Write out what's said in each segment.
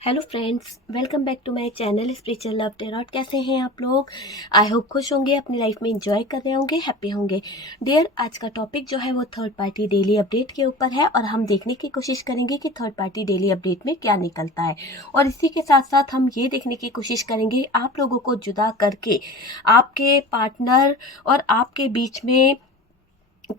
Hello friends, welcome back to my channel spiritual love tarot. कैसे हैं आप लोग? आई होप खुश होंगे, अपनी लाइफ में एंजॉय कर रहे होंगे, हैप्पी होंगे। डियर, आज का टॉपिक जो है वो थर्ड पार्टी डेली अपडेट के ऊपर है और हम देखने की कोशिश करेंगे कि थर्ड पार्टी डेली अपडेट में क्या निकलता है। और इसी के साथ साथ हम ये देखने की कोशिश करेंगे आप लोगों को जुदा करके आपके पार्टनर और आपके बीच में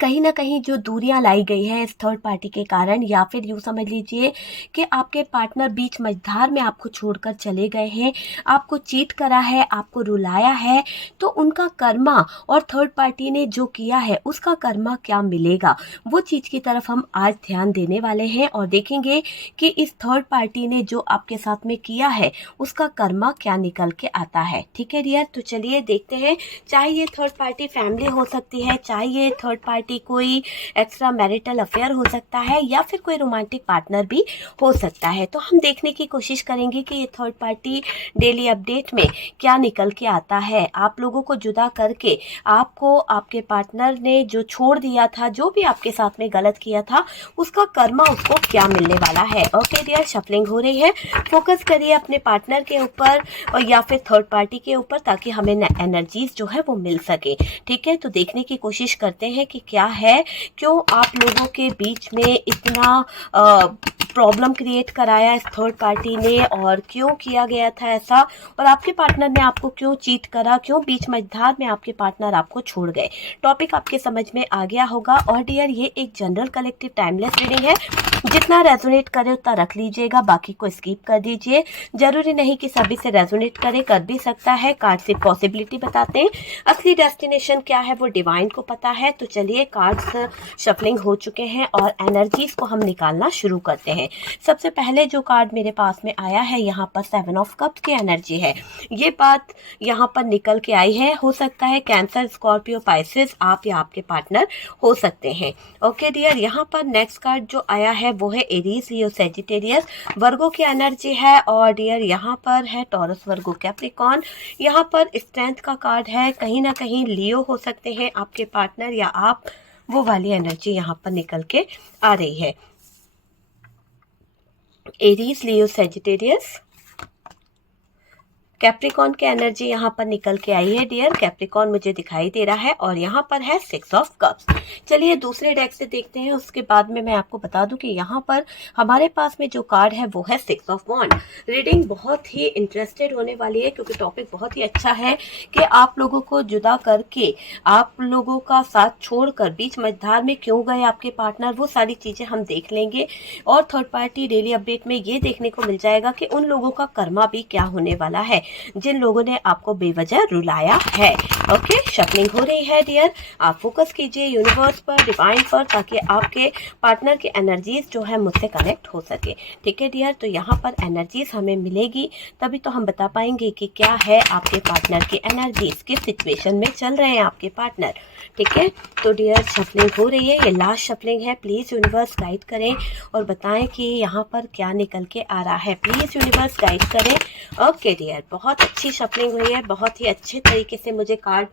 कहीं न कहीं जो दूरियां लाई गई है इस थर्ड पार्टी के कारण, या फिर यूँ समझ लीजिए कि आपके पार्टनर बीच मझधार में आपको छोड़कर चले गए हैं, आपको चीट करा है, आपको रुलाया है, तो उनका कर्मा और थर्ड पार्टी ने जो किया है उसका कर्मा क्या मिलेगा, वो चीज़ की तरफ हम आज ध्यान देने वाले हैं और देखेंगे कि इस थर्ड पार्टी ने जो आपके साथ में किया है उसका कर्मा क्या निकल के आता है। ठीक है डियर, तो चलिए देखते हैं। चाहे ये थर्ड पार्टी फैमिली हो सकती है, चाहे ये थर्ड पार्टी कोई एक्स्ट्रा मैरिटल अफेयर हो सकता है, या फिर कोई रोमांटिक पार्टनर भी हो सकता है। तो हम देखने की कोशिश करेंगे कि ये थर्ड पार्टी डेली अपडेट में क्या निकल के आता है। आप लोगों को जुदा करके आपको आपके पार्टनर ने जो छोड़ दिया था, जो भी आपके साथ में गलत किया था, उसका कर्मा उसको क्या मिलने वाला है। ओके डियर, शफलिंग हो रही है। फोकस करिए अपने पार्टनर के ऊपर और या फिर थर्ड पार्टी के ऊपर, ताकि हमें एनर्जीज जो है वो मिल सके। ठीक है, तो देखने की कोशिश करते हैं कि क्या है, क्यों आप लोगों के बीच में इतना प्रॉब्लम क्रिएट कराया इस थर्ड पार्टी ने, और क्यों किया गया था ऐसा, और आपके पार्टनर ने आपको क्यों चीट करा, क्यों बीच मझधार में आपके पार्टनर आपको छोड़ गए। टॉपिक आपके समझ में आ गया होगा। और डियर, ये एक जनरल कलेक्टिव टाइमलेस रीडिंग है, जितना रेजोनेट करे उतना रख लीजिएगा, बाकी को स्किप कर दीजिए। जरूरी नहीं कि सभी से रेजोनेट करे, कर भी सकता है। कार्ड से पॉसिबिलिटी बताते हैं, असली डेस्टिनेशन क्या है वो डिवाइन को पता है। तो चलिए, कार्ड्स शफलिंग हो चुके हैं और एनर्जीज को हम निकालना शुरू करते हैं। सबसे पहले जो कार्ड मेरे पास में आया है, यहाँ पर 7 ऑफ कप्स की एनर्जी है। ये बात यहाँ पर निकल के आई है, हो सकता है कैंसर, स्कॉर्पियो, पाइसेस, आप या आपके पार्टनर हो सकते हैं। ओके डियर, यहाँ पर नेक्स्ट कार्ड जो आया है वो है एरीज, लियो, सेजिटेरियस, वर्गो की एनर्जी है। और डियर, यहाँ पर है टॉरस, वर्गो, कैप्रिकॉर्न। यहाँ पर स्ट्रेंथ का कार्ड है, कहीं ना कहीं लियो हो सकते हैं आपके पार्टनर या आप, वो वाली एनर्जी यहाँ पर निकल के आ रही है। एरीज, लियो, सेजिटेरियस, कैप्रिकॉर्न की एनर्जी यहाँ पर निकल के आई है डियर। कैप्रिकॉर्न मुझे दिखाई दे रहा है और यहाँ पर है 6 ऑफ कप्स। चलिए दूसरे डेक से देखते हैं, उसके बाद में मैं आपको बता दूं कि यहाँ पर हमारे पास में जो कार्ड है वो है 6 ऑफ वॉन्ड। रीडिंग बहुत ही इंटरेस्टेड होने वाली है, क्योंकि टॉपिक बहुत ही अच्छा है कि आप लोगों को जुदा करके, आप लोगों का साथ छोड़कर बीच मझधार में क्यों गए आपके पार्टनर, वो सारी चीजें हम देख लेंगे। और थर्ड पार्टी डेली अपडेट में ये देखने को मिल जाएगा कि उन लोगों का कर्मा भी क्या होने वाला है जिन लोगों ने आपको बेवजह रुलाया है। ओके, शफलिंग हो रही है डियर। आप फोकस कीजिए यूनिवर्स पर, डिवाइन पर, ताकि आपके पार्टनर की एनर्जीज जो है मुझसे कनेक्ट हो सके। ठीक है डियर, तो यहाँ पर एनर्जीज हमें मिलेगी, तभी तो हम बता पाएंगे कि क्या है आपके पार्टनर की एनर्जीज, किस सिचुएशन में चल रहे हैं आपके पार्टनर। ठीक है, तो डियर शफलिंग हो रही है, ये लास्ट शफलिंग है। प्लीज यूनिवर्स गाइड करें और बताएं कि यहाँ पर क्या निकल के आ रहा है। प्लीज यूनिवर्स गाइड करें। ओके डियर, बहुत अच्छी शफलिंग हुई है, बहुत ही अच्छे तरीके से मुझे कार्ड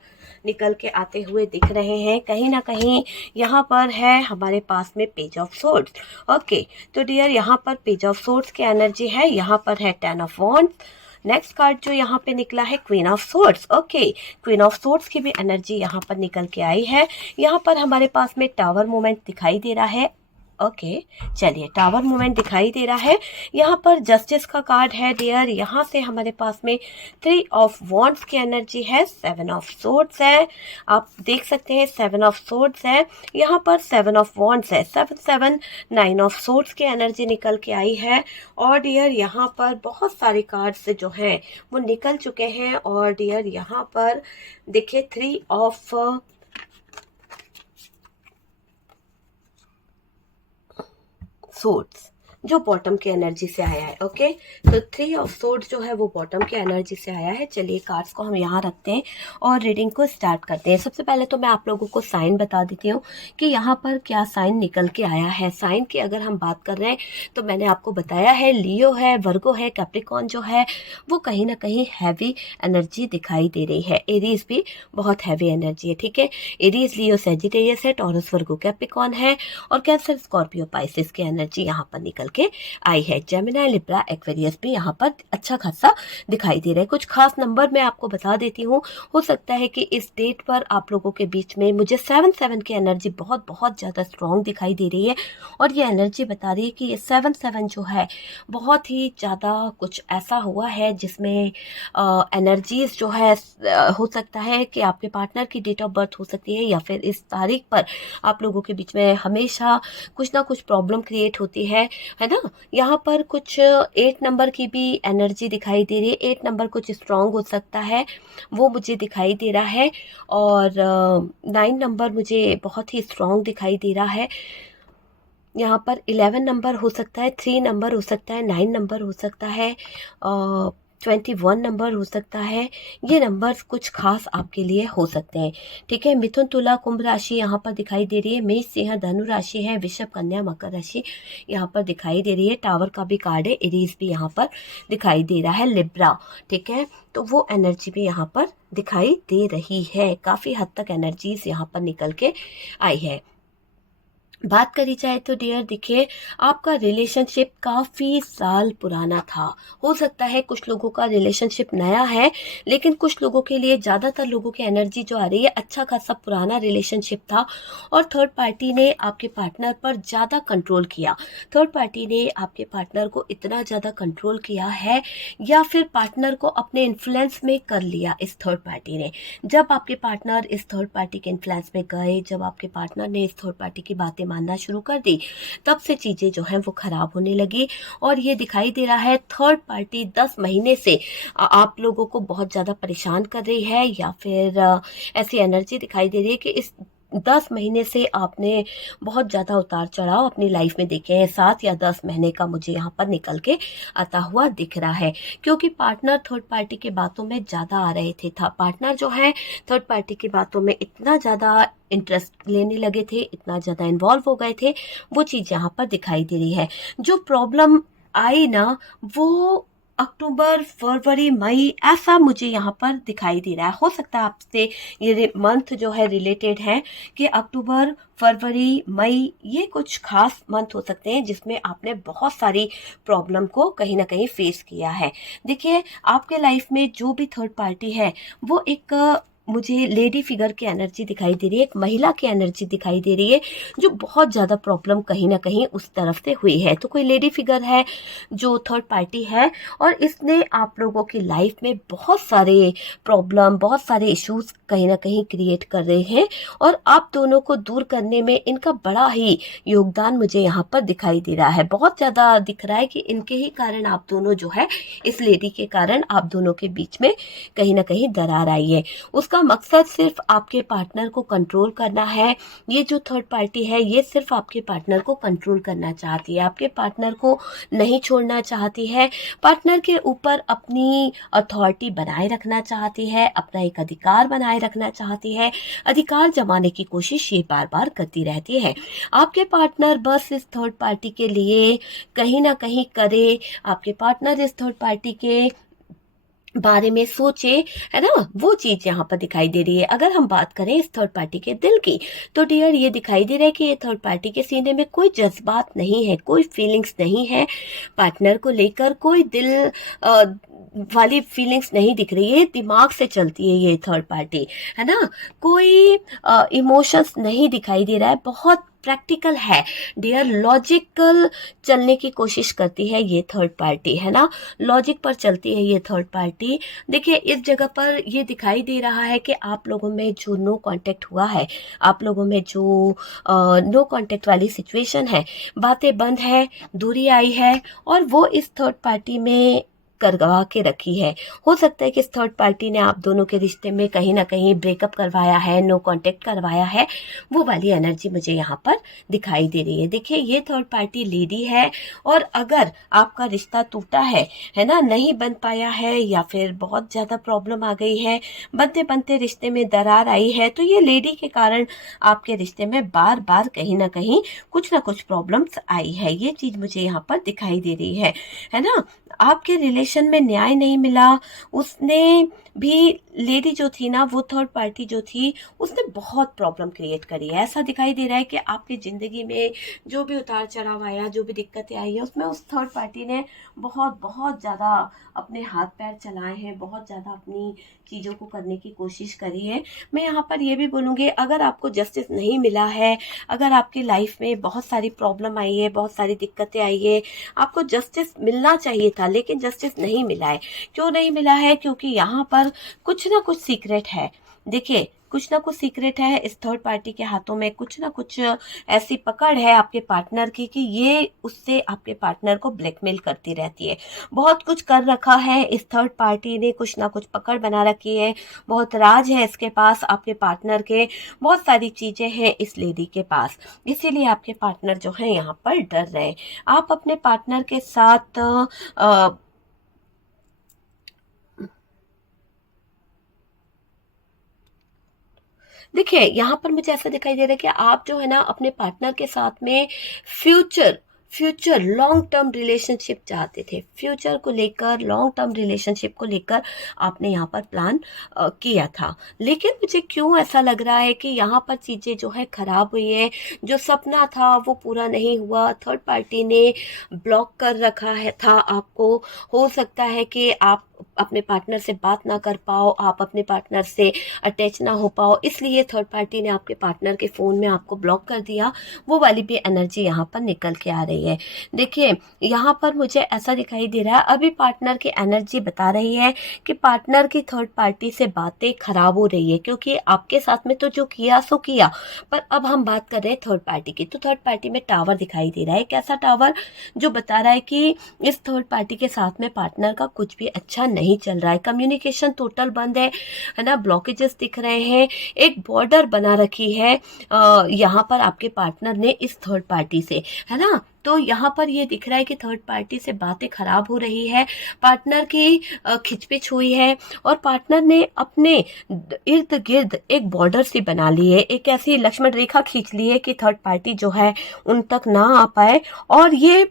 निकल के आते हुए दिख रहे हैं। कहीं ना कहीं यहाँ पर है हमारे पास में पेज ऑफ सोर्ड्स। ओके, तो डियर, यहाँ पर पेज ऑफ सोर्ड्स की एनर्जी है, यहाँ पर है 10 ऑफ वॉन्ड्स। नेक्स्ट कार्ड जो यहाँ पे निकला है queen of swords. Okay, queen of swords की भी एनर्जी यहाँ पर निकल के आई है। यहाँ पर हमारे पास में टावर मूवमेंट दिखाई दे रहा है। ओके, चलिए, टावर मूवमेंट दिखाई दे रहा है। यहाँ पर जस्टिस का कार्ड है डियर। यहाँ से हमारे पास में 3 ऑफ वॉन्ड्स की एनर्जी है, 7 ऑफ सोर्ड्स है। आप देख सकते हैं 7 ऑफ सोर्ड्स है, यहाँ पर 7 ऑफ वॉन्ड्स है, 7 7 9 ऑफ सोर्ड्स की एनर्जी निकल के आई है। और डियर, यहाँ पर बहुत सारे कार्ड्स जो हैं वो निकल चुके हैं। और डियर, यहाँ पर देखिए 3 ऑफ सोर्ड्स जो बॉटम की एनर्जी से आया है। ओके, तो 3 ऑफ सोर्ड्स जो है वो बॉटम की एनर्जी से आया है। चलिए, कार्ड्स को हम यहाँ रखते हैं और रीडिंग को स्टार्ट करते हैं। सबसे पहले तो मैं आप लोगों को साइन बता देती हूँ कि यहाँ पर क्या साइन निकल के आया है। साइन की अगर हम बात कर रहे हैं तो मैंने आपको बताया है, लियो है, वर्गो है, कैप्रिकॉर्न जो है वो कहीं ना कहीं हैवी एनर्जी दिखाई दे रही है। एरीज भी बहुत हैवी एनर्जी है। ठीक है, एरीज, लियो, सेजिटेरियस है, टॉरस, वर्गो, कैप्रिकॉर्न है, और कैंसर, स्कॉर्पियो, पाइसेस की एनर्जी यहाँ पर निकल के आई है। जेमिनी, लिब्रा, एक्वेरियस भी यहाँ पर अच्छा खासा दिखाई दे रहा है। कुछ खास नंबर मैं आपको बता देती हूँ। हो सकता है कि इस डेट पर आप लोगों के बीच में मुझे 7 की एनर्जी बहुत बहुत ज़्यादा स्ट्रॉन्ग दिखाई दे रही है, और ये एनर्जी बता रही है कि ये 7 जो है बहुत ही ज़्यादा कुछ ऐसा हुआ है जिसमें एनर्जीज जो है हो सकता है कि आपके पार्टनर की डेट ऑफ बर्थ हो सकती है, या फिर इस तारीख पर आप लोगों के बीच में हमेशा कुछ ना कुछ प्रॉब्लम क्रिएट होती है ना। यहाँ पर कुछ 8 नंबर की भी एनर्जी दिखाई दे रही है। 8 नंबर कुछ स्ट्रॉन्ग हो सकता है, वो मुझे दिखाई दे रहा है। और 9 नंबर मुझे बहुत ही स्ट्रॉन्ग दिखाई दे रहा है। यहाँ पर 11 नंबर हो सकता है, 3 नंबर हो सकता है, 9 नंबर हो सकता है, 21 नंबर हो सकता है। ये नंबर्स कुछ खास आपके लिए हो सकते हैं, ठीक है। मिथुन, तुला, कुंभ राशि यहाँ पर दिखाई दे रही है। मेष, सिंह, धनु राशि है। वृषभ, कन्या, मकर राशि यहाँ पर दिखाई दे रही है। टावर का भी कार्ड है। एरीज भी यहाँ पर दिखाई दे रहा है। लिब्रा, ठीक है, तो वो एनर्जी भी यहाँ पर दिखाई दे रही है। काफ़ी हद तक एनर्जीज यहाँ पर निकल के आई है। बात करी जाए तो डियर देखिए, आपका रिलेशनशिप काफ़ी साल पुराना था। हो सकता है कुछ लोगों का रिलेशनशिप नया है, लेकिन कुछ लोगों के लिए, ज़्यादातर लोगों की एनर्जी जो आ रही है, अच्छा खासा पुराना रिलेशनशिप था और थर्ड पार्टी ने आपके पार्टनर पर ज़्यादा कंट्रोल किया। थर्ड पार्टी ने आपके पार्टनर को इतना ज़्यादा कंट्रोल किया है, या फिर पार्टनर को अपने इन्फ्लुएंस में कर लिया इस थर्ड पार्टी ने। जब आपके पार्टनर इस थर्ड पार्टी के इन्फ्लुएंस में गए, जब आपके पार्टनर ने इस थर्ड पार्टी की बातें मानना शुरू कर दी, तब से चीज़ें जो हैं वो ख़राब होने लगी। और ये दिखाई दे रहा है थर्ड पार्टी 10 महीने से आप लोगों को बहुत ज़्यादा परेशान कर रही है, या फिर ऐसी एनर्जी दिखाई दे रही है कि इस 10 महीने से आपने बहुत ज़्यादा उतार चढ़ाव अपनी लाइफ में देखे हैं। 7 या 10 महीने का मुझे यहाँ पर निकल के आता हुआ दिख रहा है, क्योंकि पार्टनर थर्ड पार्टी की बातों में ज़्यादा आ रहे थे। था पार्टनर जो है थर्ड पार्टी की बातों में इतना ज़्यादा इंटरेस्ट लेने लगे थे, इतना ज़्यादा इन्वॉल्व हो गए थे, वो चीज़ यहाँ पर दिखाई दे रही है। जो प्रॉब्लम आई ना, वो अक्टूबर, फरवरी, मई ऐसा मुझे यहाँ पर दिखाई दे रहा है। हो सकता है आपसे ये मंथ जो है रिलेटेड है, कि अक्टूबर, फरवरी, मई ये कुछ खास मंथ हो सकते हैं जिसमें आपने बहुत सारी प्रॉब्लम को कहीं ना कहीं फेस किया है। देखिए, आपके लाइफ में जो भी थर्ड पार्टी है, वो एक मुझे लेडी फिगर की एनर्जी दिखाई दे रही है, एक महिला की एनर्जी दिखाई दे रही है, जो बहुत ज़्यादा प्रॉब्लम कहीं ना कहीं उस तरफ से हुई है। तो कोई लेडी फिगर है जो थर्ड पार्टी है, और इसने आप लोगों की लाइफ में बहुत सारे प्रॉब्लम, बहुत सारे इश्यूज कहीं ना कहीं क्रिएट कर रहे हैं, और आप दोनों को दूर करने में इनका बड़ा ही योगदान मुझे यहाँ पर दिखाई दे रहा है। बहुत ज़्यादा दिख रहा है कि इनके ही कारण आप दोनों जो है, इस लेडी के कारण आप दोनों के बीच में कहीं ना कहीं दरार आई है। उसका मकसद सिर्फ आपके पार्टनर को कंट्रोल करना है। ये जो थर्ड पार्टी है, ये सिर्फ आपके पार्टनर को कंट्रोल करना चाहती है, आपके पार्टनर को नहीं छोड़ना चाहती है, पार्टनर के ऊपर अपनी अथॉरिटी बनाए रखना चाहती है, अपना एक अधिकार बनाए रखना चाहती है, अधिकार जमाने की कोशिश ये बार बार करती रहती है। आपके पार्टनर बस इस थर्ड पार्टी के लिए कहीं ना कहीं करे, आपके पार्टनर इस थर्ड पार्टी के बारे में सोचे, है ना, वो चीज़ यहाँ पर दिखाई दे रही है। अगर हम बात करें इस थर्ड पार्टी के दिल की, तो डियर ये दिखाई दे रहा है कि ये थर्ड पार्टी के सीने में कोई जज्बात नहीं है, कोई फीलिंग्स नहीं है पार्टनर को लेकर, कोई दिल वाली फीलिंग्स नहीं दिख रही है। दिमाग से चलती है ये थर्ड पार्टी, है ना, कोई इमोशंस नहीं दिखाई दे रहा है, बहुत प्रैक्टिकल है डियर, लॉजिकल चलने की कोशिश करती है ये थर्ड पार्टी, है ना, लॉजिक पर चलती है ये थर्ड पार्टी। देखिए, इस जगह पर ये दिखाई दे रहा है कि आप लोगों में जो नो कांटेक्ट हुआ है, आप लोगों में जो नो कांटेक्ट वाली सिचुएशन है, बातें बंद है, दूरी आई है, और वो इस थर्ड पार्टी में करवा के रखी है। हो सकता है कि इस थर्ड पार्टी ने आप दोनों के रिश्ते में कहीं ना कहीं ब्रेकअप करवाया है, नो कांटेक्ट करवाया है, वो वाली एनर्जी मुझे यहाँ पर दिखाई दे रही है। देखिए, ये थर्ड पार्टी लेडी है, और अगर आपका रिश्ता टूटा है ना, नहीं बन पाया है, या फिर बहुत ज़्यादा प्रॉब्लम आ गई है, बनते बनते रिश्ते में दरार आई है, तो ये लेडी के कारण आपके रिश्ते में बार बार कहीं ना कहीं कुछ ना कुछ प्रॉब्लम्स आई है। ये चीज़ मुझे यहाँ पर दिखाई दे रही है ना। आपके रिलेशन में न्याय नहीं मिला, उसने भी लेडी जो थी ना, वो थर्ड पार्टी जो थी, उसने बहुत प्रॉब्लम क्रिएट करी है। ऐसा दिखाई दे रहा है कि आपकी ज़िंदगी में जो भी उतार चढ़ाव आया, जो भी दिक्कतें आई है, उसमें उस थर्ड पार्टी ने बहुत बहुत ज़्यादा अपने हाथ पैर चलाए हैं, बहुत ज़्यादा अपनी चीज़ों को करने की कोशिश करी है। मैं यहाँ पर ये भी बोलूँगी, अगर आपको जस्टिस नहीं मिला है, अगर आपकी लाइफ में बहुत सारी प्रॉब्लम आई है, बहुत सारी दिक्कतें आई है, आपको जस्टिस मिलना चाहिए था लेकिन जस्टिस नहीं मिला है। क्यों नहीं मिला है? क्योंकि यहाँ पर कुछ ना कुछ सीक्रेट है। देखिए, कुछ ना कुछ सीक्रेट है इस थर्ड पार्टी के हाथों में, कुछ ना कुछ ऐसी पकड़ है आपके पार्टनर की कि ये उससे आपके पार्टनर को ब्लैकमेल करती रहती है। बहुत कुछ कर रखा है इस थर्ड पार्टी ने, कुछ ना कुछ पकड़ बना रखी है, बहुत राज है इसके पास आपके पार्टनर के, बहुत सारी चीजें हैं इस लेडी के पास। इसीलिए आपके पार्टनर जो है यहाँ पर डर रहे। आप अपने पार्टनर के साथ देखिए, यहाँ पर मुझे ऐसा दिखाई दे रहा है कि आप जो है ना, अपने पार्टनर के साथ में future future long term relationship चाहते थे। फ्यूचर को लेकर, लॉन्ग टर्म रिलेशनशिप को लेकर आपने यहाँ पर प्लान किया था। लेकिन मुझे क्यों ऐसा लग रहा है कि यहाँ पर चीज़ें जो है ख़राब हुई है, जो सपना था वो पूरा नहीं हुआ। थर्ड पार्टी ने ब्लॉक कर रखा है था आपको। हो सकता है कि आप अपने पार्टनर से बात ना कर पाओ, आप अपने पार्टनर से अटैच ना हो पाओ, इसलिए थर्ड पार्टी ने आपके पार्टनर के फ़ोन में आपको ब्लॉक कर दिया। वो वाली भी एनर्जी यहाँ पर निकल के आ रही है। देखिए, यहाँ पर मुझे ऐसा दिखाई दे रहा है, अभी पार्टनर की एनर्जी बता रही है कि पार्टनर की थर्ड पार्टी से बातें खराब हो रही है, क्योंकि आपके साथ में तो जो किया सो किया। पर अब हम बात कर रहे हैं थर्ड पार्टी की, तो थर्ड पार्टी में टावर दिखाई दे रहा है। कैसा टावर? जो बता रहा है कि इस थर्ड पार्टी के साथ में पार्टनर का कुछ भी अच्छा नहीं चल रहा है, कम्युनिकेशन टोटल बंद है ना, ब्लॉकेजेस दिख रहे हैं, एक बॉर्डर बना रखी है यहाँ पर आपके पार्टनर ने इस थर्ड पार्टी से, है ना। तो यहाँ पर ये दिख रहा है कि थर्ड पार्टी से बातें खराब हो रही है, पार्टनर की खिचपिच हुई है, और पार्टनर ने अपने इर्द गिर्द एक बॉर्डर सी बना ली है, एक ऐसी लक्ष्मण रेखा खींच ली है कि थर्ड पार्टी जो है उन तक ना आ पाए, और ये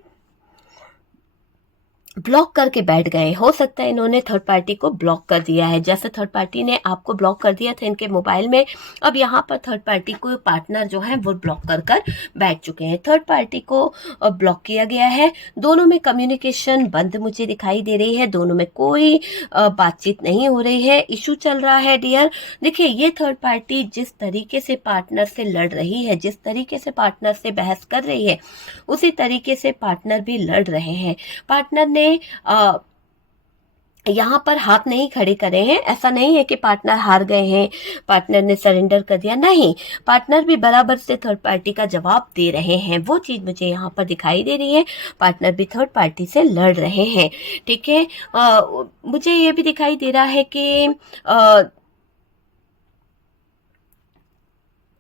ब्लॉक करके बैठ गए। हो सकता है इन्होंने थर्ड पार्टी को ब्लॉक कर दिया है, जैसे थर्ड पार्टी ने आपको ब्लॉक कर दिया था इनके मोबाइल में। अब यहाँ पर थर्ड पार्टी को पार्टनर जो है वो ब्लॉक कर कर बैठ चुके हैं। थर्ड पार्टी को ब्लॉक किया गया है, दोनों में कम्युनिकेशन बंद मुझे दिखाई दे रही है, दोनों में कोई बातचीत नहीं हो रही है, इशू चल रहा है डियर। देखिए, ये थर्ड पार्टी जिस तरीके से पार्टनर से लड़ रही है, जिस तरीके से पार्टनर से बहस कर रही है, उसी तरीके से पार्टनर भी लड़ रहे हैं। पार्टनर ने यहाँ पर हाथ नहीं खड़े करे हैं। ऐसा नहीं है कि पार्टनर हार गए हैं, पार्टनर ने सरेंडर कर दिया, नहीं, पार्टनर भी बराबर से थर्ड पार्टी का जवाब दे रहे हैं। वो चीज मुझे यहाँ पर दिखाई दे रही है, पार्टनर भी थर्ड पार्टी से लड़ रहे हैं, ठीक है। मुझे ये भी दिखाई दे रहा है कि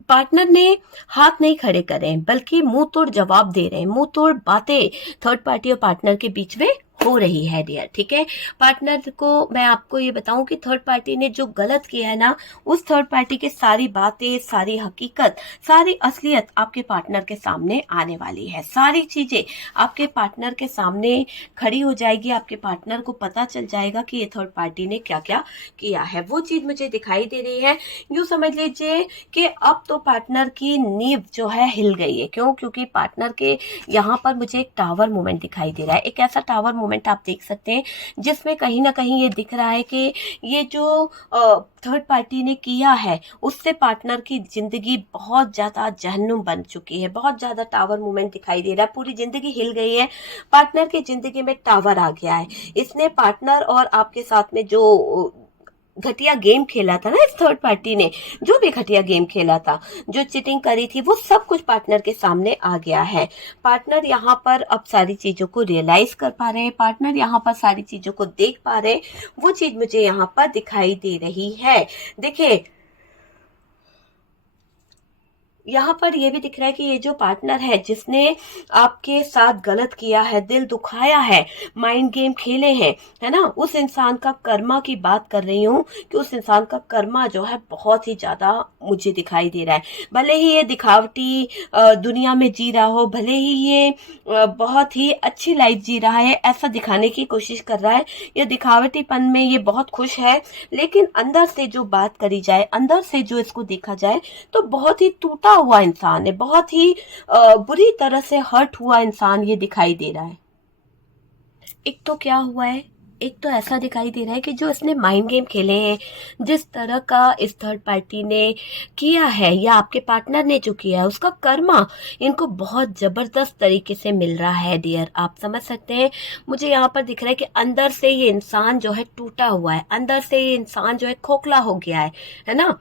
पार्टनर ने हाथ नहीं खड़े करे, बल्कि मुंह तोड़ जवाब दे रहे हैं, मुंह तोड़ बातें थर्ड पार्टी और पार्टनर के बीच में हो रही है डियर, ठीक है। पार्टनर को मैं आपको ये बताऊं कि थर्ड पार्टी ने जो गलत किया है ना, उस थर्ड पार्टी की सारी बातें, सारी हकीकत, सारी असलियत आपके पार्टनर के सामने आने वाली है। सारी चीजें आपके पार्टनर के सामने खड़ी हो जाएगी, आपके पार्टनर को पता चल जाएगा कि ये थर्ड पार्टी ने क्या क्या किया है। वो चीज मुझे दिखाई दे रही है। यूं समझ लीजिए कि अब तो पार्टनर की नींव जो है हिल गई है। क्यों? क्योंकि पार्टनर के यहाँ पर मुझे एक टावर मूवमेंट दिखाई दे रहा है, एक ऐसा टावर मूवमेंट आप देख सकते हैं जिसमें कहीं ना कहीं ये दिख रहा है कि ये जो थर्ड पार्टी ने किया है, उससे पार्टनर की जिंदगी बहुत ज्यादा जहन्नुम बन चुकी है। बहुत ज्यादा टावर मूवमेंट दिखाई दे रहा है, पूरी जिंदगी हिल गई है, पार्टनर की जिंदगी में टावर आ गया है। इसने पार्टनर और आपके साथ में जो घटिया गेम खेला था ना, इस थर्ड पार्टी ने जो भी घटिया गेम खेला था, जो चीटिंग करी थी, वो सब कुछ पार्टनर के सामने आ गया है। पार्टनर यहाँ पर अब सारी चीजों को रियलाइज कर पा रहे हैं, पार्टनर यहाँ पर सारी चीजों को देख पा रहे हैं। वो चीज मुझे यहाँ पर दिखाई दे रही है। देखिए, यहाँ पर ये भी दिख रहा है कि ये जो पार्टनर है जिसने आपके साथ गलत किया है, दिल दुखाया है, माइंड गेम खेले हैं, है ना, उस इंसान का कर्मा की बात कर रही हूँ कि उस इंसान का कर्मा जो है बहुत ही ज्यादा मुझे दिखाई दे रहा है। भले ही ये दिखावटी दुनिया में जी रहा हो, भले ही ये बहुत ही अच्छी लाइफ जी रहा है, ऐसा दिखाने की कोशिश कर रहा है, ये दिखावटीपन में ये बहुत खुश है, लेकिन अंदर से जो बात करी जाए, अंदर से जो इसको देखा जाए, तो बहुत ही टूटा हुआ इंसान है, बहुत ही बुरी तरह से हर्ट हुआ इंसान ये दिखाई दे रहा है। एक तो क्या हुआ है, एक तो ऐसा दिखाई दे रहा है कि जो इसने माइंड गेम खेले हैं, जिस तरह का इस थर्ड पार्टी ने किया है या आपके पार्टनर ने जो किया है, उसका कर्मा इनको बहुत जबरदस्त तरीके से मिल रहा है डियर। आप समझ सकते हैं, मुझे यहाँ पर दिख रहा है कि अंदर से ये इंसान जो है टूटा हुआ है, अंदर से ये इंसान जो है खोखला हो गया है ना।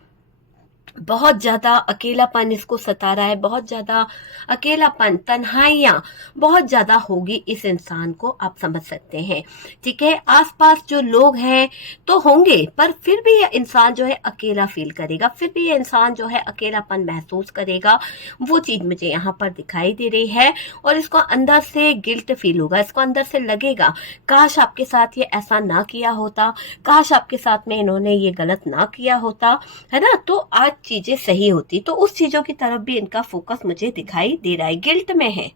बहुत ज्यादा अकेलापन इसको सता रहा है, बहुत ज्यादा अकेलापन, तन्हाइयां बहुत ज्यादा होगी इस इंसान को, आप समझ सकते हैं। ठीक है, आसपास जो लोग हैं तो होंगे, पर फिर भी ये इंसान जो है अकेला फील करेगा, फिर भी ये इंसान जो है अकेलापन महसूस करेगा। वो चीज मुझे यहाँ पर दिखाई दे रही है, और इसको अंदर से गिल्ट फील होगा, इसको अंदर से लगेगा काश आपके साथ ये ऐसा ना किया होता, काश आपके साथ में इन्होंने ये गलत ना किया होता, है ना, तो आज चीजें सही होती। तो उस चीजों की तरफ भी इनका फोकस मुझे दिखाई दे रहा है, गिल्ट में है।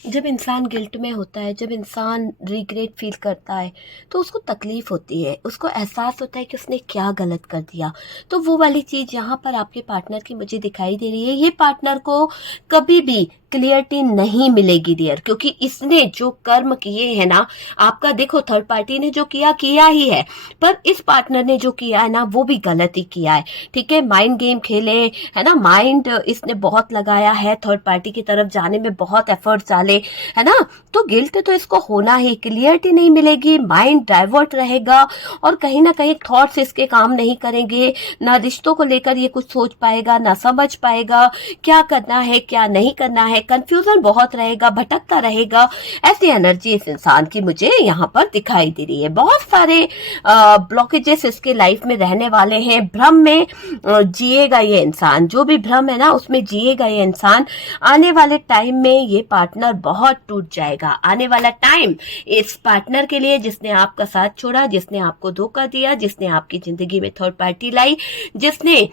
जब इंसान गिल्ट में होता है, जब इंसान रिग्रेट फील करता है, तो उसको तकलीफ होती है, उसको एहसास होता है कि उसने क्या गलत कर दिया। तो वो वाली चीज यहाँ पर आपके पार्टनर की मुझे दिखाई दे रही है। ये पार्टनर को कभी भी क्लियरिटी नहीं मिलेगी डियर, क्योंकि इसने जो कर्म किए हैं ना, आपका देखो थर्ड पार्टी ने जो किया ही है, पर इस पार्टनर ने जो किया है ना, वो भी गलत ही किया है। ठीक है, माइंड गेम खेले, है ना, माइंड इसने बहुत लगाया है, थर्ड पार्टी की तरफ जाने में बहुत एफर्ट डाले, है ना, तो गिल्ट तो इसको होना ही, क्लियरिटी नहीं मिलेगी, माइंड डाइवर्ट रहेगा, और कहीं ना कहीं थॉट्स इसके काम नहीं करेंगे, ना रिश्तों को लेकर ये कुछ सोच पाएगा, ना समझ पाएगा क्या करना है क्या नहीं करना है, कंफ्यूजन बहुत रहेगा, भटकता रहेगा। ऐसी एनर्जी इस इंसान की मुझे यहाँ पर दिखाई दे रही है। बहुत सारे ब्लॉकेजेस इसके लाइफ में रहने वाले हैं, भ्रम में जिएगा ये इंसान, जो भी भ्रम है ना उसमें जिएगा ये इंसान। आने वाले टाइम में ये पार्टनर बहुत टूट जाएगा। आने वाला टाइम इस पार्टनर के लिए जिसने आपका साथ छोड़ा, जिसने आपको धोखा दिया, जिसने आपकी जिंदगी में थर्ड पार्टी लाई, जिसने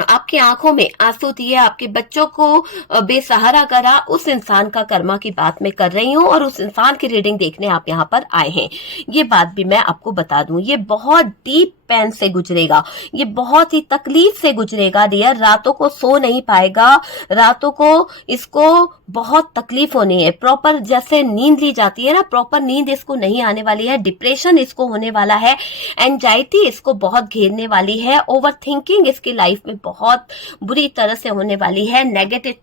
आपकी आंखों में आंसू दिए, आपके बच्चों को बेसहारा करा, उस इंसान का कर्मा की बात मैं कर रही हूँ, और उस इंसान की रीडिंग देखने आप यहाँ पर आए हैं। ये बात भी मैं आपको बता दूं, ये बहुत डीप पेन से गुजरेगा, ये बहुत ही तकलीफ से गुजरेगा डियर। रातों को सो नहीं पाएगा, रातों को इसको बहुत तकलीफ होनी है। प्रॉपर जैसे नींद ली जाती है ना, प्रॉपर नींद इसको नहीं आने वाली है, डिप्रेशन इसको होने वाला है, एंजाइटी इसको बहुत घेरने वाली है, ओवर थिंकिंग इसकी लाइफ में बहुत बुरी तरह से होने वाली है। नेगेटिव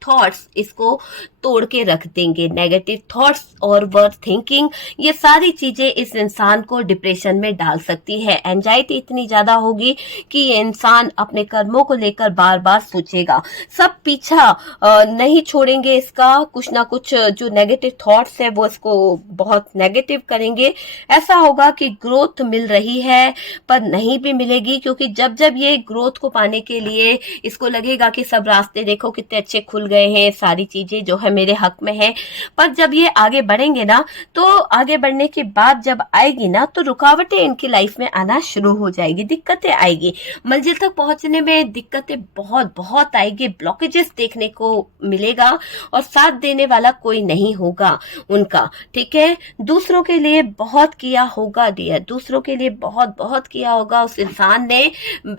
थॉट्स इसको तोड़ के रख देंगे। नेगेटिव थॉट्स और ओवर थिंकिंग, ये सारी चीजें इस इंसान को डिप्रेशन में डाल सकती है। एंजाइटी इतनी ज्यादा होगी कि ये इंसान अपने कर्मों को लेकर बार बार सोचेगा। सब पीछा नहीं छोड़ेंगे इसका, कुछ ना कुछ जो नेगेटिव थॉट्स है वो इसको बहुत नेगेटिव करेंगे। ऐसा होगा कि ग्रोथ मिल रही है पर नहीं भी मिलेगी, क्योंकि जब जब ये ग्रोथ को पाने के लिए इसको लगेगा कि सब रास्ते देखो कितने अच्छे खुल गए हैं, सारी चीजें जो है मेरे हक में है, पर जब ये आगे बढ़ेंगे ना, तो आगे बढ़ने के बाद जब आएगी ना, तो रुकावटें इनकी लाइफ में आना शुरू हो जाएगी, दिक्कतें आएगी, मंजिल तक पहुंचने में दिक्कतें बहुत बहुत आएगी, ब्लॉकेजेस देखने को मिलेगा, और साथ देने वाला कोई नहीं होगा उनका। ठीक है, दूसरों के लिए बहुत किया होगा डियर, दूसरों के लिए बहुत बहुत किया होगा उस इंसान ने,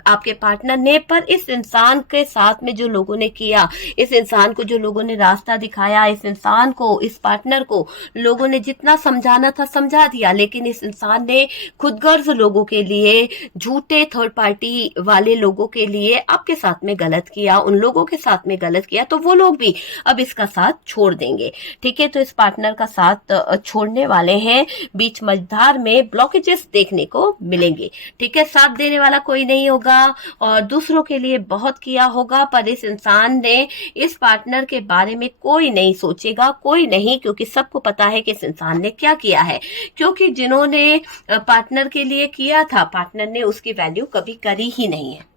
आपके पार्टनर ने, पर इस इंसान के साथ में जो लोगों ने किया, इस इंसान को जो लोगों ने रास्ता दिखाया, इस इंसान को, इस पार्टनर को लोगों ने जितना समझाना था समझा दिया, लेकिन इस इंसान ने खुदगर्ज लोगों के लिए, झूठे थर्ड पार्टी वाले लोगों के लिए आपके साथ में गलत किया, उन लोगों के साथ में गलत किया, तो वो लोग भी अब इसका साथ छोड़ देंगे। ठीक है, तो इस पार्टनर का साथ छोड़ने वाले हैं, बीच मझधार में ब्लॉकेजेस देखने को मिलेंगे। ठीक है, साथ देने वाला कोई नहीं होगा, और दूसरों के लिए बहुत किया होगा, पर इस इंसान ने, इस पार्टनर के बारे में कोई नहीं सोचेगा, कोई नहीं, क्योंकि सबको पता है कि इस इंसान ने क्या किया है, क्योंकि जिन्होंने पार्टनर के लिए किया था, पार्टनर ने उसकी वैल्यू कभी करी ही नहीं है।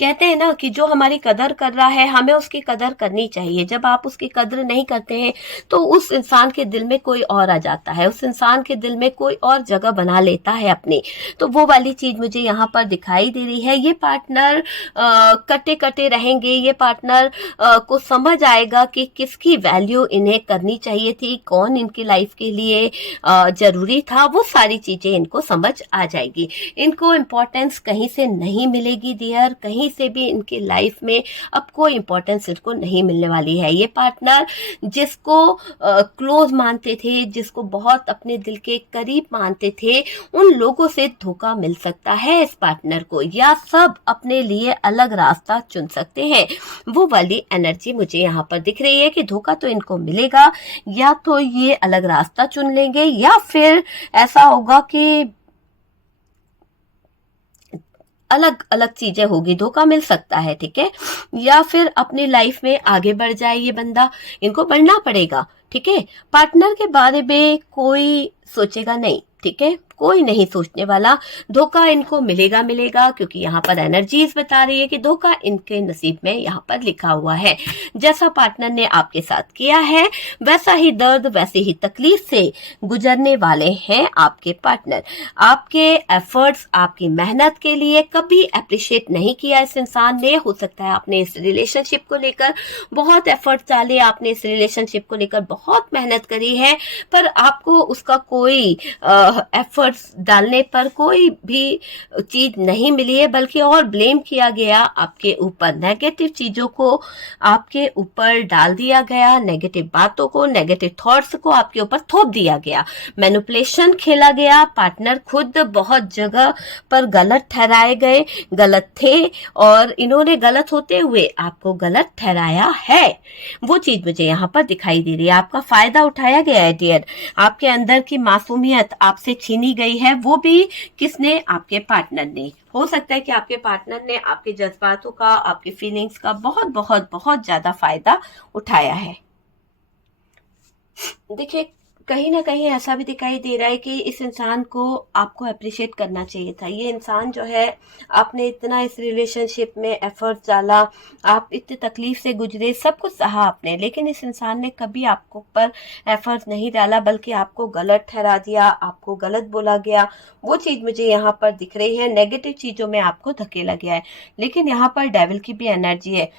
कहते हैं ना कि जो हमारी कदर कर रहा है हमें उसकी कदर करनी चाहिए। जब आप उसकी कदर नहीं करते हैं तो उस इंसान के दिल में कोई और आ जाता है, उस इंसान के दिल में कोई और जगह बना लेता है अपनी। तो वो वाली चीज मुझे यहाँ पर दिखाई दे रही है। ये पार्टनर कटे कटे रहेंगे, ये पार्टनर को समझ आएगा कि किसकी वैल्यू इन्हें करनी चाहिए थी, कौन इनकी लाइफ के लिए जरूरी था, वो सारी चीजें इनको समझ आ जाएगी। इनको इम्पोर्टेंस कहीं से नहीं मिलेगी डियर, कहीं से भी इनकी लाइफ में अब कोई इंपॉर्टेंस इनको नहीं मिलने वाली है। ये पार्टनर जिसको क्लोज मानते थे, जिसको बहुत अपने दिल के करीब मानते थे, उन लोगों से धोखा मिल सकता है इस पार्टनर को, या सब अपने लिए अलग रास्ता चुन सकते हैं। वो वाली एनर्जी मुझे यहाँ पर दिख रही है कि धोखा तो इनको मिलेगा, या तो ये अलग रास्ता चुन लेंगे, या फिर ऐसा होगा कि अलग अलग चीजें होगी, धोखा मिल सकता है, ठीक है। या फिर अपनी लाइफ में आगे बढ़ जाए ये बंदा, इनको बढ़ना पड़ेगा, ठीक है। पार्टनर के बारे में कोई सोचेगा नहीं, ठीक है, कोई नहीं सोचने वाला। धोखा इनको मिलेगा मिलेगा, क्योंकि यहाँ पर एनर्जीज बता रही है कि धोखा इनके नसीब में यहाँ पर लिखा हुआ है। जैसा पार्टनर ने आपके साथ किया है वैसा ही दर्द, वैसे ही तकलीफ से गुजरने वाले हैं आपके पार्टनर। आपके एफर्ट्स, आपकी मेहनत के लिए कभी अप्रिशिएट नहीं किया इस इंसान ने। हो सकता है आपने इस रिलेशनशिप को लेकर बहुत एफर्ट डाले, आपने इस रिलेशनशिप को लेकर बहुत मेहनत करी है, पर आपको उसका कोई एफर्ट डालने पर कोई भी चीज नहीं मिली है, बल्कि और ब्लेम किया गया आपके ऊपर। नेगेटिव चीजों को आपके ऊपर डाल दिया गया, नेगेटिव बातों को, नेगेटिव थॉट्स को आपके ऊपर थोप दिया गया, मैनिपुलेशन खेला गया। पार्टनर खुद बहुत जगह पर गलत ठहराए गए, गलत थे, और इन्होंने गलत होते हुए आपको गलत ठहराया है। वो चीज मुझे यहाँ पर दिखाई दे रही है। आपका फायदा उठाया गया है डियर। आपके अंदर की मासूमियत आपसे छीनी गई है, वो भी किसने? आपके पार्टनर ने। हो सकता है कि आपके पार्टनर ने आपके जज्बातों का, आपके फीलिंग्स का बहुत बहुत बहुत ज्यादा फायदा उठाया है। देखिए, कहीं ना कहीं ऐसा भी दिखाई दे रहा है कि इस इंसान को आपको अप्रिशिएट करना चाहिए था। ये इंसान जो है, आपने इतना इस रिलेशनशिप में एफर्ट डाला, आप इतनी तकलीफ से गुजरे, सब कुछ सहा आपने, लेकिन इस इंसान ने कभी आपको पर एफर्ट नहीं डाला, बल्कि आपको गलत ठहरा दिया, आपको गलत बोला गया। वो चीज मुझे यहाँ पर दिख रही है। नेगेटिव चीजों में आपको धकेला गया है। लेकिन यहाँ पर डेविल की भी एनर्जी है।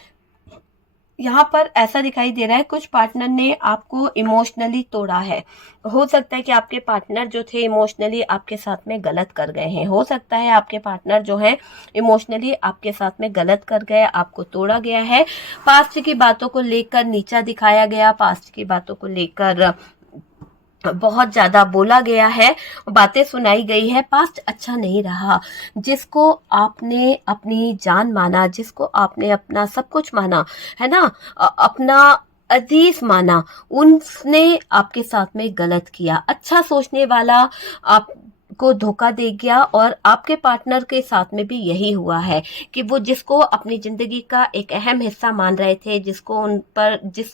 यहाँ पर ऐसा दिखाई दे रहा है कुछ पार्टनर ने आपको इमोशनली तोड़ा है। हो सकता है कि आपके पार्टनर जो थे इमोशनली आपके साथ में गलत कर गए हैं। हो सकता है आपके पार्टनर जो है इमोशनली आपके साथ में गलत कर गए, आपको तोड़ा गया है। पास्ट की बातों को लेकर नीचा दिखाया गया, पास्ट की बातों को लेकर बहुत ज्यादा बोला गया है, बातें सुनाई गई है। पास्ट अच्छा नहीं रहा। जिसको आपने अपनी जान माना, जिसको आपने अपना सब कुछ माना है ना, अपना अजीज माना, उसने आपके साथ में गलत किया। अच्छा सोचने वाला आप को धोखा दे गया, और आपके पार्टनर के साथ में भी यही हुआ है कि वो जिसको अपनी जिंदगी का एक अहम हिस्सा मान रहे थे, जिस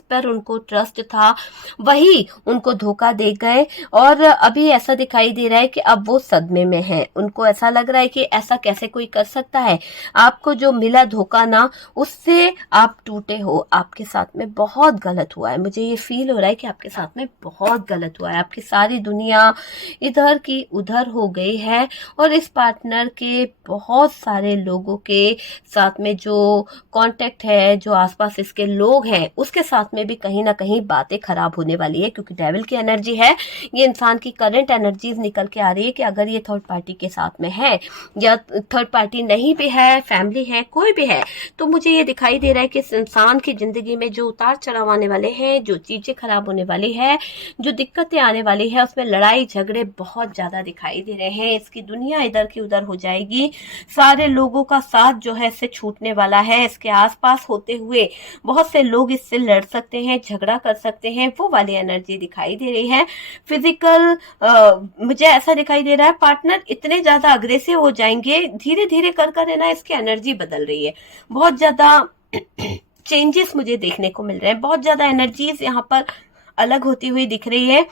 पर उनको ट्रस्ट था, वही उनको धोखा दे गए। और अभी ऐसा दिखाई दे रहा है कि अब वो सदमे में है। उनको ऐसा लग रहा है कि ऐसा कैसे कोई कर सकता है। आपको जो मिला धोखा ना, उससे आप टूटे हो। आपके साथ में बहुत गलत हुआ है। मुझे ये फील हो रहा है कि आपके साथ में बहुत गलत हुआ है। आपकी सारी दुनिया इधर की उधर हो गई है, और इस पार्टनर के बहुत सारे लोगों के साथ में जो कांटेक्ट है, जो आसपास इसके लोग हैं, उसके साथ में भी कहीं ना कहीं बातें खराब होने वाली है, क्योंकि डेविल की एनर्जी है। ये इंसान की करंट एनर्जीज निकल के आ रही है कि अगर ये थर्ड पार्टी के साथ में है, या थर्ड पार्टी नहीं भी है, फैमिली है, कोई भी है, तो मुझे ये दिखाई दे रहा है कि इस इंसान की जिंदगी में जो उतार चढ़ाव आने वाले हैं, जो चीजें खराब होने वाली है, जो दिक्कतें आने वाली है, उसमें लड़ाई झगड़े बहुत ज्यादा दिखाई दे रहे हैं। इसकी दुनिया इधर की उधर हो जाएगी। सारे लोगों का साथ जो है इससे छूटने वाला है। इसके आसपास होते हुए बहुत से लोग इससे लड़ सकते हैं, झगड़ा कर सकते हैं। वो वाली एनर्जी दिखाई दे रही है। फिजिकल मुझे ऐसा दिखाई दे रहा है पार्टनर इतने ज्यादा अग्रेसिव हो जाएंगे, धीरे धीरे कर कर है ना, इसकी एनर्जी बदल रही है। बहुत ज्यादा चेंजेस मुझे देखने को मिल रहे हैं। बहुत ज्यादा एनर्जीज यहाँ पर अलग होती हुई दिख रही है।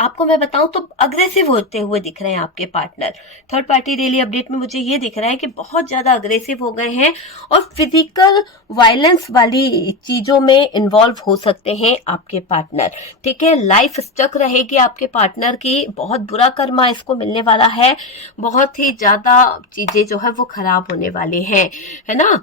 आपको मैं बताऊं तो अग्रेसिव होते हुए दिख रहे हैं आपके partner. Third party daily update में मुझे ये दिख रहा है कि बहुत ज्यादा अग्रेसिव हो गए हैं और फिजिकल वायलेंस वाली चीजों में इन्वॉल्व हो सकते हैं आपके पार्टनर। ठीक है, लाइफ स्टक रहेगी आपके पार्टनर की, बहुत बुरा कर्मा इसको मिलने वाला है, बहुत ही ज्यादा चीजें जो है वो खराब होने वाली हैं, है ना।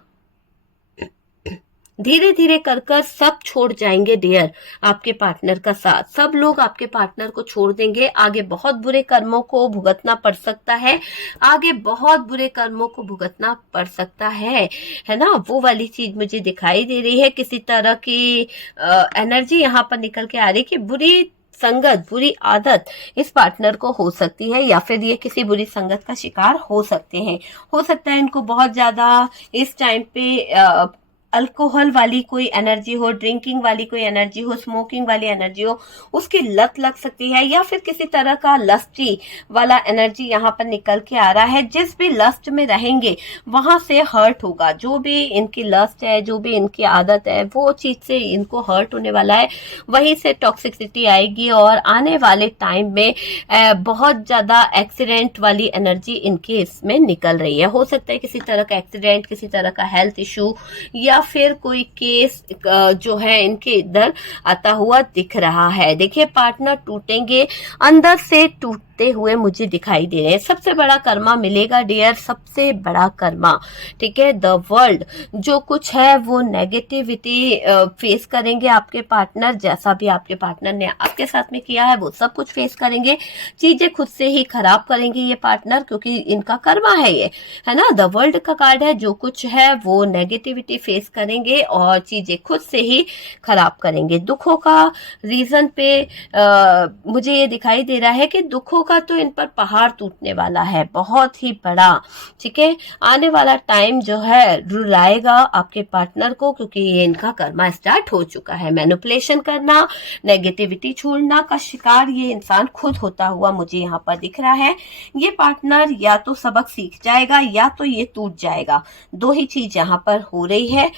धीरे धीरे कर कर सब छोड़ जाएंगे डियर, आपके पार्टनर का साथ। सब लोग आपके पार्टनर को छोड़ देंगे। आगे बहुत बुरे कर्मों को भुगतना पड़ सकता है, आगे बहुत बुरे कर्मों को भुगतना पड़ सकता है ना। वो वाली चीज मुझे दिखाई दे रही है। किसी तरह की एनर्जी यहाँ पर निकल के आ रही कि बुरी संगत, बुरी आदत इस पार्टनर को हो सकती है, या फिर ये किसी बुरी संगत का शिकार हो सकते हैं। हो सकता है इनको बहुत ज्यादा इस टाइम पे अल्कोहल वाली कोई एनर्जी हो, ड्रिंकिंग वाली कोई एनर्जी हो, स्मोकिंग वाली एनर्जी हो, उसकी लत लग सकती है, या फिर किसी तरह का लस्टी वाला एनर्जी यहाँ पर निकल के आ रहा है। जिस भी लस्ट में रहेंगे वहां से हर्ट होगा। जो भी इनकी लस्ट है, जो भी इनकी आदत है, वो चीज से इनको हर्ट होने वाला है, वहीं से टॉक्सिसिटी आएगी। और आने वाले टाइम में बहुत ज्यादा एक्सीडेंट वाली एनर्जी इनके इसमें निकल रही है। हो सकता है किसी तरह का एक्सीडेंट, किसी तरह का हेल्थ इशू, या फिर कोई केस जो है इनके इधर आता हुआ दिख रहा है। देखिए पार्टनर टूटेंगे, अंदर से टूटते हुए मुझे दिखाई दे रहे हैं। सबसे बड़ा कर्मा मिलेगा डियर, सबसे बड़ा कर्मा। ठीक है, द वर्ल्ड जो कुछ है वो नेगेटिविटी फेस करेंगे आपके पार्टनर। जैसा भी आपके पार्टनर ने आपके साथ में किया है वो सब कुछ फेस करेंगे। चीजें खुद से ही खराब करेंगे ये पार्टनर, क्योंकि इनका कर्मा है ये, है ना। द वर्ल्ड का कार्ड है, जो कुछ है वो नेगेटिविटी फेस करेंगे और चीजें खुद से ही खराब करेंगे। दुखों का रीजन पे मुझे ये दिखाई दे रहा है कि दुखों का तो इन पर पहाड़ टूटने वाला है, बहुत ही बड़ा। ठीक है, आने वाला टाइम जो है रुलाएगा आपके पार्टनर को, क्योंकि ये इनका कर्मा स्टार्ट हो चुका है। मैनिपुलेशन करना, नेगेटिविटी छोड़ना का शिकार ये इंसान खुद होता हुआ मुझे यहाँ पर दिख रहा है। ये पार्टनर या तो सबक सीख जाएगा या तो ये टूट जाएगा, दो ही चीज यहाँ पर हो रही है।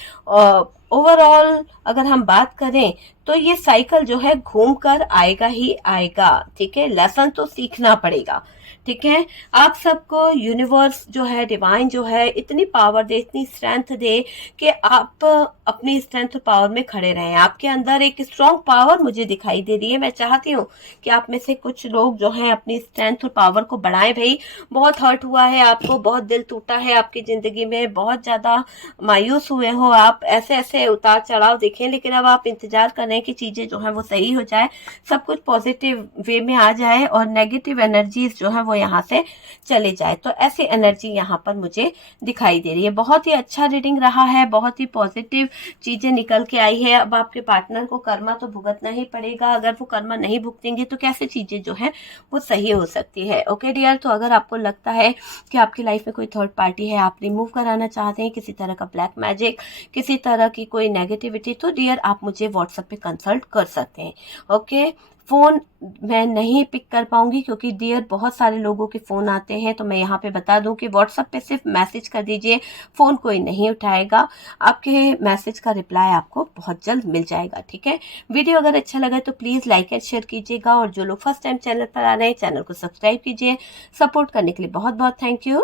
ओवरऑल अगर हम बात करें तो ये साइकिल जो है घूम कर आएगा ही आएगा। ठीक है, लेसन तो सीखना पड़ेगा। ठीक है, आप सबको यूनिवर्स जो है, डिवाइन जो है, इतनी पावर दे, इतनी स्ट्रेंथ दे कि आप अपनी स्ट्रेंथ और पावर में खड़े रहें। आपके अंदर एक स्ट्रॉन्ग पावर मुझे दिखाई दे रही है। मैं चाहती हूँ कि आप में से कुछ लोग जो हैं अपनी स्ट्रेंथ और पावर को बढ़ाएं। भाई बहुत हर्ट हुआ है आपको, बहुत दिल टूटा है आपकी जिंदगी में, बहुत ज्यादा मायूस हुए हो आप, ऐसे ऐसे उतार चढ़ाव देखें, लेकिन अब आप इंतजार कर रहे हैं कि चीजें जो है वो सही हो जाए, सब कुछ पॉजिटिव वे में आ जाए और नेगेटिव एनर्जीज जो है वो यहाँ से चले जाए। तो ऐसी एनर्जी यहाँ पर मुझे दिखाई दे रही है। बहुत ही अच्छा रीडिंग रहा है, बहुत ही पॉजिटिव चीजें निकल के आई है। अब आपके पार्टनर को कर्मा तो भुगतना ही पड़ेगा। अगर वो कर्मा नहीं भुगतेंगे तो कैसे चीजें जो है वो सही हो सकती है। ओके डियर, तो अगर आपको लगता है कि आपकी लाइफ में कोई थर्ड पार्टी है, आप रिमूव कराना चाहते हैं किसी तरह का ब्लैक मैजिक, किसी तरह की कोई नेगेटिविटी, तो डियर आप मुझे व्हाट्सएप पे कंसल्ट कर सकते हैं। ओके, फोन मैं नहीं पिक कर पाऊंगी क्योंकि डियर बहुत सारे लोगों के फोन आते हैं। तो मैं यहाँ पे बता दूं कि व्हाट्सएप पे सिर्फ मैसेज कर दीजिए, फोन कोई नहीं उठाएगा। आपके मैसेज का रिप्लाई आपको बहुत जल्द मिल जाएगा। ठीक है, वीडियो अगर अच्छा लगा तो प्लीज लाइक एंड शेयर कीजिएगा, और जो लोग फर्स्ट टाइम चैनल पर आ रहे हैं चैनल को सब्सक्राइब कीजिए। सपोर्ट करने के लिए बहुत बहुत थैंक यू।